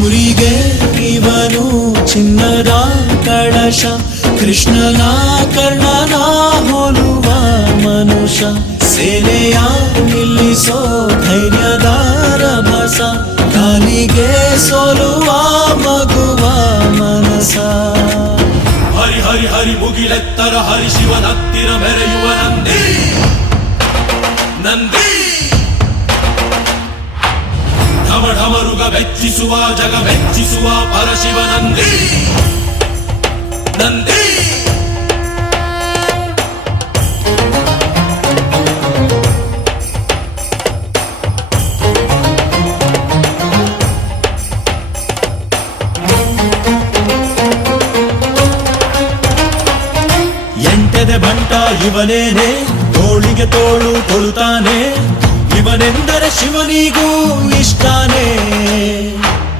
ಊರಿಗೆ ಇವನು ಚಿನ್ನದ ಕಳಶ, ಕೃಷ್ಣನ ಕರ್ಣನ ಹೋಲುವ ಮನುಷ್ಯ. ಸೇನೆಯ ನಿಲ್ಲಿಸೋ ಧೈರ್ಯದ ರಭಸ, ಕಾಲಿಗೆ ಸೋಲುವ ಮಗುವ ಮನಸ. ಹರಿ ಹರಿ ಹರಿ ಮುಗಿಲೆತ್ತರ ಹರಿ ಶಿವನತ್ತಿರ ಮೆರೆಯುವ ನಂದಿ ನಂದಿ. ಢಮ ಢಮರುಗ ಮೆಚ್ಚಿಸುವ ಜಗ ಮೆಚ್ಚಿಸುವ ಪರಶಿವ ನಂದಿ ನಂದಿ. ಎಂಟೆದೆ ಬಂಟ ಇವನೇನೆ, ತೋಳಿಗೆ ತೋಳು ಕೊಡುತ್ತಾನೆ. ಇವನೆಂದರೆ ಶಿವನಿಗೂ